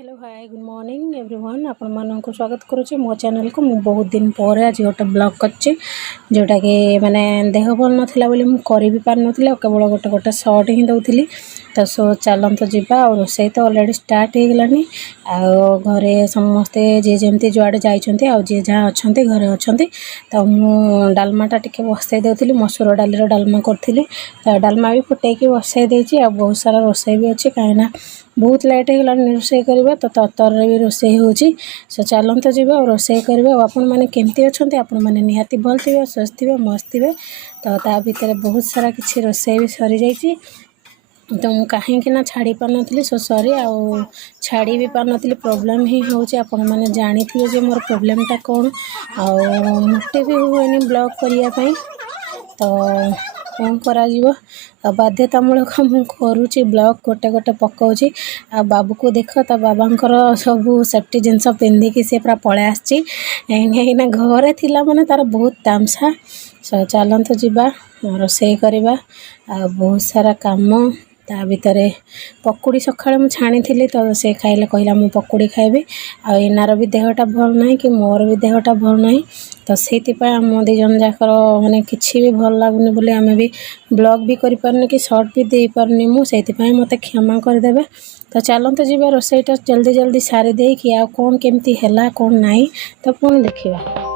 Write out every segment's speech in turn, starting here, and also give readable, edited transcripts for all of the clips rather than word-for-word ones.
Hello hi good morning everyone आपण मानक स्वागत करुचे मो चैनल को। मु बहुत दिन पर आज गोटे ब्लॉग करछि जोटा कि माने देह भल नथिला बोली मु करि भी पार नथिला, केवल गोटे गोटे शॉर्ट ही दउथिली। तो सो चलत जावा और रोसई तो ऑलरेडी स्टार्ट हो गलानी। आ घरे समस्ते जे जमती जुआड़े जाइछन्ती आ जे जहाँ अच्छन्ती घरे अच्छन्ती। तो मु डालमाटा टिके बसई देउथिली, मसूर डालीर डालमा करथिली। तो डालमा भी फुटेकी बसई देछि आ बहुत सारा रोसई भी अछि काहेना बहुत लेट हो गलानी रोसई करबा। तो ततर भी रोसई होछि। सो चलत जावा और रोसई करबा। आपण माने केमती अछन्ती, आपण माने निहाती भल थिबे, स्वस्थ थिबे, मस्त थिबे। तो ता भीतर बहुत सारा किछि रोसई भी सरी जाइछि। तो मु कहीं छाड़ी पार नथिली, सो सॉरी। आ छाड़ी भी पार नथिली, प्रॉब्लम ही होछि। आपण माने जानि थिबे जे मोर प्रॉब्लमटा कोन। आ मोटे भी होएनी ब्लॉग करिया पई। तो कौन करा जीवो, बाध्यतामूलक मु करूची ब्लॉग गोटे गोटे पकाउची। आ बाबू को देख, ता बाबांकर सब सेफ्टी जिनस पिंधिकी से पूरा पळे आछी। एना घरे थिला माने तार बहुत तामसा। सो चलंत जीवा रोसई करबा। आ बहुत सारा काम ता भितरे पकुड़ी सकाळे मु छाणी थिली। तो से खाइले कहला मु पकुड़ी खाइबे। आ एनार भी देहटा भल नाही कि मोर भी देहटा भल नाही। तो सेति पय हम दी जन जाकर माने किछि भी भल लागुनी बोली आमे भी ब्लॉग भी करि पारनी कि शॉर्ट भी देई पारनी। मु सेति पय मते क्षमा कर देबे। तो चलंत जीवा रोसईटा जल्दी जल्दी सारी देई कि आ कोन केमती हैला कोन नाही तो पुणी देखिबा।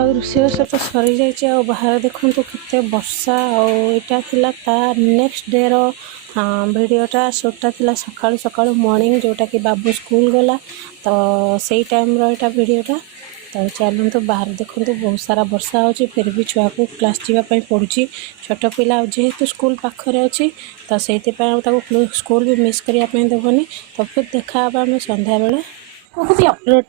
ଆଉ ରୋଷେଇବାସ ତ ସରିଯାଇଛି। ଆଉ ବାହାରେ ଦେଖନ୍ତୁ କେତେ ବର୍ଷା। ଆଉ ଏଇଟା ଥିଲା ତା ନେକ୍ସଟ ଡେର ଭିଡ଼ିଓଟା ସୁଟ୍ଟା ଥିଲା ସକାଳୁ ସକାଳୁ ମର୍ଣ୍ଣିଂ, ଯେଉଁଟାକି ବାବୁ ସ୍କୁଲ ଗଲା ତ ସେଇ ଟାଇମ୍ର ଏଇଟା ଭିଡ଼ିଓଟା। ତ ଚାଲନ୍ତୁ ବାହାରେ ଦେଖନ୍ତୁ ବହୁତ ସାରା ବର୍ଷା ହେଉଛି, ଫିର୍ ବି ଛୁଆକୁ କ୍ଲାସ୍ ଯିବା ପାଇଁ ପଡ଼ୁଛି। ଛୋଟ ପିଲା ଆଉ ଯେହେତୁ ସ୍କୁଲ ପାଖରେ ଅଛି ତ ସେଇଥିପାଇଁ ଆଉ ତାକୁ ସ୍କୁଲ ବି ମିସ୍ କରିବା ପାଇଁ ଦେବନି। ତ ଫିର୍ ଦେଖା ହେବା ଆମେ ସନ୍ଧ୍ୟାବେଳେ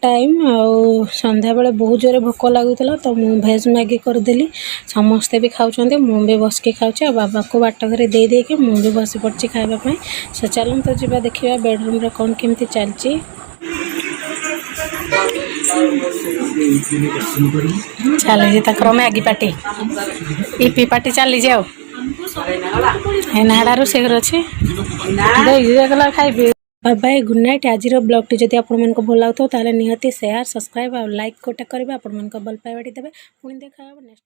ଟାଇମ୍। ଆଉ ସନ୍ଧ୍ୟାବେଳେ ବହୁତ ଜୋରେ ଭୋକ ଲାଗୁଥିଲା ତ ମୁଁ ଭେଜ୍ ମ୍ୟାଗି କରିଦେଲି। ସମସ୍ତେ ବି ଖାଉଛନ୍ତି, ମୁଁ ବି ବସିକି ଖାଉଛି। ଆଉ ବାବାଙ୍କୁ ବାଟ ଘରେ ଦେଇକି ମୁଁ ବି ବସି ପଡ଼ିଛି ଖାଇବା ପାଇଁ। ସେ ଚାଲନ୍ତୁ ଯିବା ଦେଖିବା ବେଡ଼ରୁମ୍ରେ କ'ଣ କେମିତି ଚାଲିଛି। ଚାଲିଛି ତାଙ୍କର ମ୍ୟାଗି ପାର୍ଟି, ଇପି ପାର୍ଟି ଚାଲିଛି। ଆଉ ଏନାହାଡ଼ା ରୋଷେଇ ଘର ଅଛି, ଦେଇଗଲା ଖାଇବି। Bye good night. ଆଜିର ବ୍ଲଗ୍ଟି ଯଦି ଆପଣମାନଙ୍କୁ ଭଲ ଲାଗୁଥିବ ତାହେଲେ ନିହାତି ସେୟାର, ସବସ୍କ୍ରାଇବ୍ ଆଉ ଲାଇକ୍ ଗୋଟେ କରିବେ। ଆପଣମାନଙ୍କ ଭଲ ପାଇବାଟି ଦେବେ। ପୁଣି ଦେଖା ହେବ ନେକ୍ସଟ।